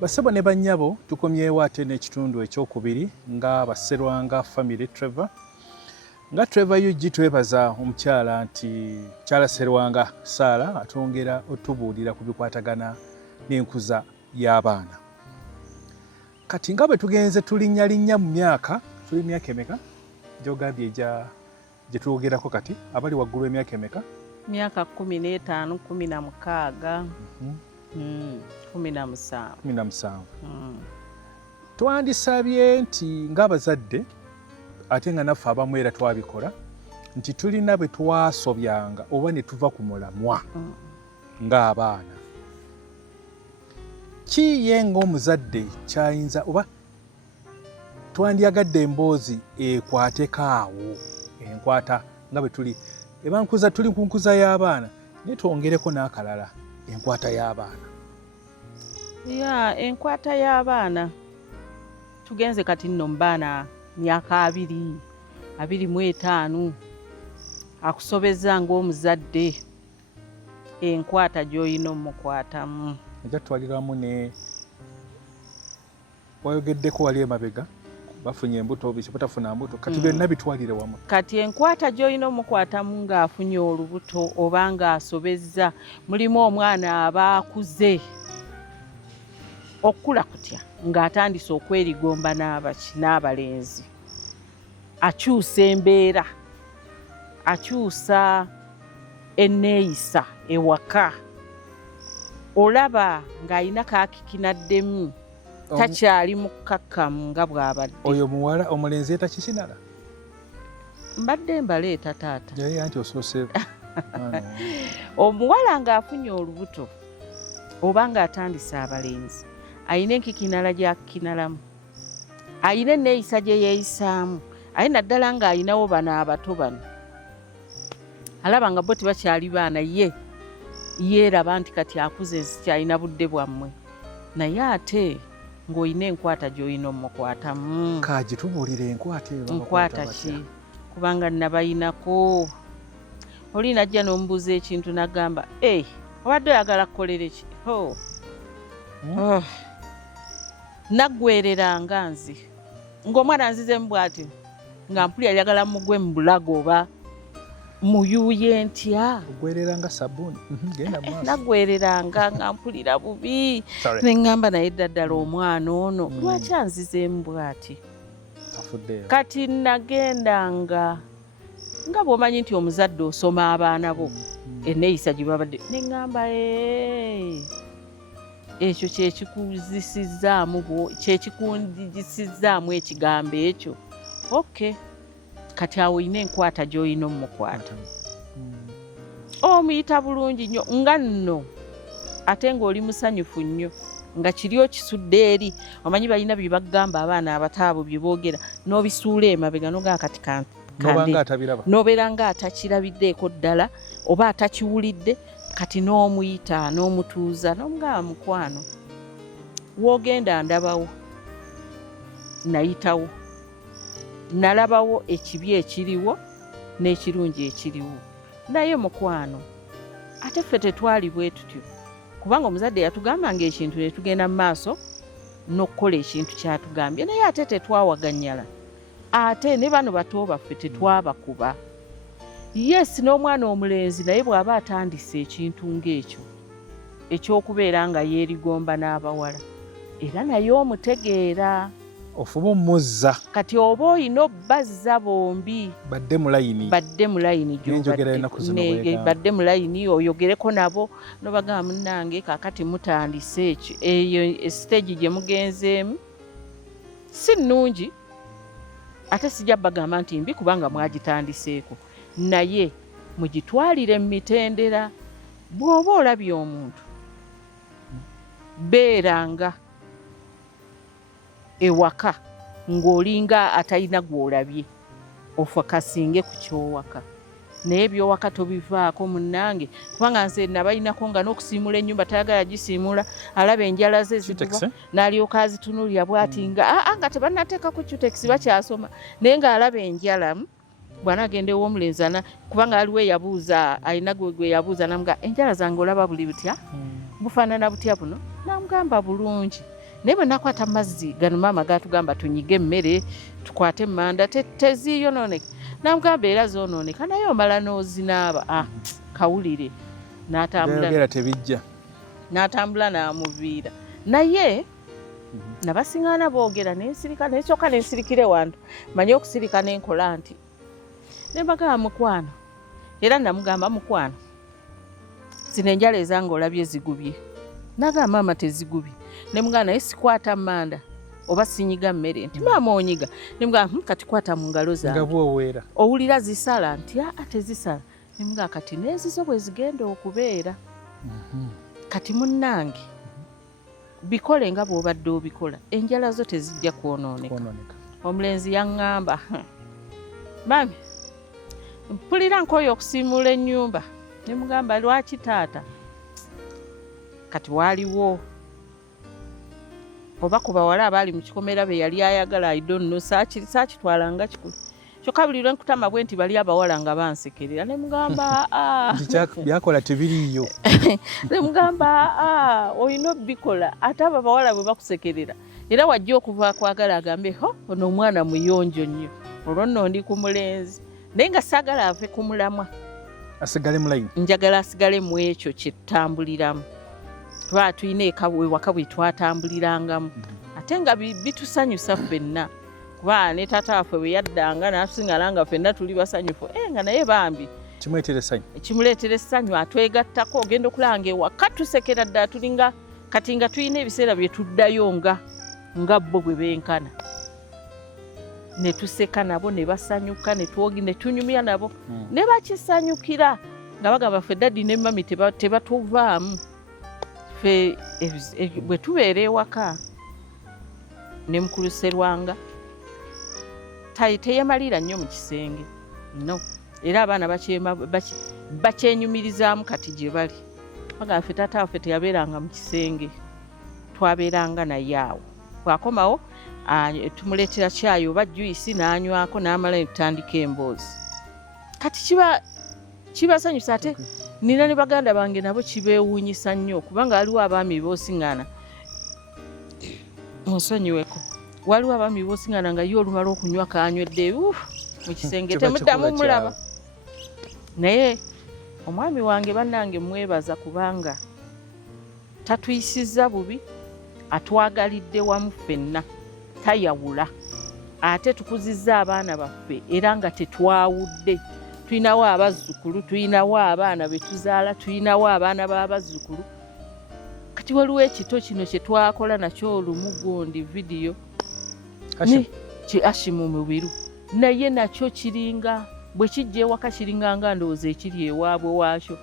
Bassebo ne bannyabo tukomyewo ate n'ekitundu ekyokubiri nga Basserwanga Family Trevor. Nga Trevor UG twebaza omukyala nti Kyala Sserwanga Sarah atwongera otubuulira ku bikwatagana n'enkuza y'abaana. Kati nga bwe tugenze tulinnya mu myaka, tuli myaka emeka gy'ogambye gye twogerako kati abali waggulu emyaka emeka? Myaka 15, 16, 17. Twandisabye nti ng'abazadde ate nga naffe abamu era twabikola nti tulina bwe twasobyanga oba ne tuva ku mulamwa ng'abaana. Ki ye ng'omuzadde kyayinza oba twandyagadde emboozi ekwateko awo enkwata nga bwe tuli ebankuza tuli ku nkuza y'abaana naye twongereko n'akalala enkwata y'abaana. Enkwata y'abaana tugenze kati nno mu baana myaka 25 akusobeza ng'omuzadde enkwata gy'olina omukwatamu. Ejja tutwaliramu ne wayogeddeko wali emabega bafunye embuto biki butafuna mbuto kati byonna bitwalire wamu. Kati enkwata gy'olina omukwatamu ng'afunye olubuto oba ng'asobezza mulimu omwana aba akuze okula kutya ng'atandise okwerigomba n'abalenzi, akyusa embeera, akyusa enneeyisa ewaka, olaba ng'alina kaakikinaddemu takyali mukkakkamu nga bw'abadde. Oyo muwala omulenzi etakikinala? Mbadde mbaleeta taata. Yaye anti osoose. Omuwala ng'afunye olubuto oba ng'atandise abalenzi ayina enkikinala gy'akikinalamu, ayina enneeyisa gye yeeyisaamu, aye naddala ng'ayinawo bano abato bano alaba nga bo tebakyali baana, yeeraba nti kati akuze sikyalina budde bwammwe, naye ate ng'olina enkwata gy'olina omukwatamu. Kaagi tubuulire enkwata eyo. Nkwata ki? Kubanga nabayinako oli najja n'omubuuza ekintu n'agamba obadde oyagala kukolera ki? Naggwereranga nzi ng'omwana nzizemu bw'ati nga mpulira ayagala mugwe mu bulago oba muyuuye ntya. Ogwereranga sabbuuni? Genda mu maaso. Naggwereranga nga mpulira bubi ne ŋŋamba naye ddala omwana ono lwaki anzizeemu bw'ati? Kati nagendanga nga bw'omanyi nti omuzadde osoma abaana bo enneeyisa gye babadde, ne ŋŋamba ekyo kyekikundisizaamu ekigambo ekyo. Kati awo olina enkwata gy'olina omukwata. Omuyita bulungi nnyo nga nno ate ng'oli musanyufu nnyo nga kiri okisudde eri. Omanyi balina bye bagamba abaana abataabo bye boogera n'obisuula emabega n'ogaa kati n'obeera nga atakirabiddeeko ddala oba atakiwulidde, kati n'omuyita n'omutuuza n'omugamba mukwano woogenda ndabawo, nayitawo, nalabawo ekibi ekiriwo n'ekirungi ekiriwo, naye mukwano ate ffe tetwali bwe tutyo, kubanga omuzadde yatugambanga ekintu ne tugenda mu maaso n'okukola ekintu kyatugambye, naye ate tetwawaganyala, ate ne bano bato baffe tetwabakuba. N'omwana omulenzi naye bw'aba atandise ekintu ng'ekyo eky'okubeera nga yeerigomba n'abawala, era naye omutegeera. Ofuba omuzza. Kati oba olina obbazza bombi. Badde mu layini badde mu layini oyogereko nabo n'obagamba munnange kaakati mutandise eyo stage gye mugenzeemu si nnungi, ate sijja bagamba nti mbi kubanga mwagitandiseeko, naye mugitwalire mu mitendera. Bw'oba olabye omuntu beeranga ewaka ng'olinga atalina gw'olabye, ofa kasinge ku kyowaka, naye byowaka tobivaako munnange, kubanga nze nabalinako nga n'okusiimula ennyumba tayagala gisiimula, alaba enjala ze ziguba n'alyoka azitunulira bw'ati nga tebannateeka ku Cutex bakyasoma, naye ng'alaba enjala bw'anaagenda ew'omulenzi kubanga aliwo eyabuuza, alina gwe yabuuza namuga enjala zange olaba buli butya, bufaanana butya buno, namugamba bulungi. naye bwe nakwata mazzi gano maama gatugamba tunyige emmere tukwate emmanda teziyonooneka namugamba era zoonooneka naye omala n'ozinaaba kawulire n'atambula n'amuviira naye nabasiŋŋaana boogera nensirika nekyokka nensirikire wantu manye okusirika nenkola nti nembagamba mukwano era namugamba mukwano zino enjala ezange olabye zigubye nagamba maama tezigubye nemugamba naye sikwata mmanda oba sinyiga mmere nti maama onyiga nemugamba kati kwata mu ngalo zange owulira zisala nti tezisala nemugamba kati nezizo bwe zigenda okubeera kati munnange bikole nga bw'obadde obikola enjala zo tezijja kwonooneka omulenzi yaŋŋamba mami mpulira nkooye okusiimuula ennyumba nemugamba lwaki taata kati waaliwo oba ku bawala abaali mu kikomera be yali ayagala idonno saakitwalanga kikulu kyokka buli lwe nkutama bwe nti bali abawala nga bansekerera nemugamba byakola tebiriiyo nemugamba olina obikola ate abo abawala bwe bakusekerera era wajja okuva kwagala agambe ono omwana muyonjo nnyo olwo nno ndi ku mulenzi naye nga saagala ave ku mulamwa asigale mulayini njagala asigale mu ekyo kyetutambuliramu kuba tulina ewaka bwe twatambulirangamu ate nga bitusanyusa ffenna kuba ne taata waffe bwe yaddanga n'atusiŋŋala nga ffenna tuli basanyufu nga naye bambi kimuleetera essanyu atwegattako ogenda okulanga ewaka tusekera ddala tulinga kati nga tulina ebiseera bye tuddayo nga bo bwe benkana ne tuseka nabo ne basanyuka ne tunyumya nabo ne bakisanyukira nga bagamba ffe daddi ne mami tebatuvaamu ffe bwe tubeera ewaka ne mukulu Sserwanga teyemalira nnyo mu kisenge no era abaana bakyenyumirizaamu kati gye bali bagamba ffe taata waffe teyabeeranga mu kisenge twabeeranga naye awo bwakomawo tumuleetera kyayi oba juyisi n'anywako n'amala ne tutandika emboozi kati kibasanyusa ate nina ne baganda bange nabo kibeewuunyisa nnyo kubanga waliwo abaami boosiŋŋaana onsonyiweko waliwo abaami boosiŋŋaana nga ye olumala okunywa kanywedde mu kisenge temuddamu mulaba naye omwami wange bannange mwebaza kubanga tatuyisizza bubi atwagalidde wamu ffenna tayawula ate tukuzizza abaana baffe era nga tetwawudde tulinawo abazzukulu tulinawo abaana be tuzaala tulinawo abaana b'abazzukulu kati waliwo ekito kino kye twakola nakyo olumu gundi vidiyo Ashimu Mubiru naye nakyo kiringa bwe kijja ewaka kiringa nga ndowooza ekiri ewaabwe waakyo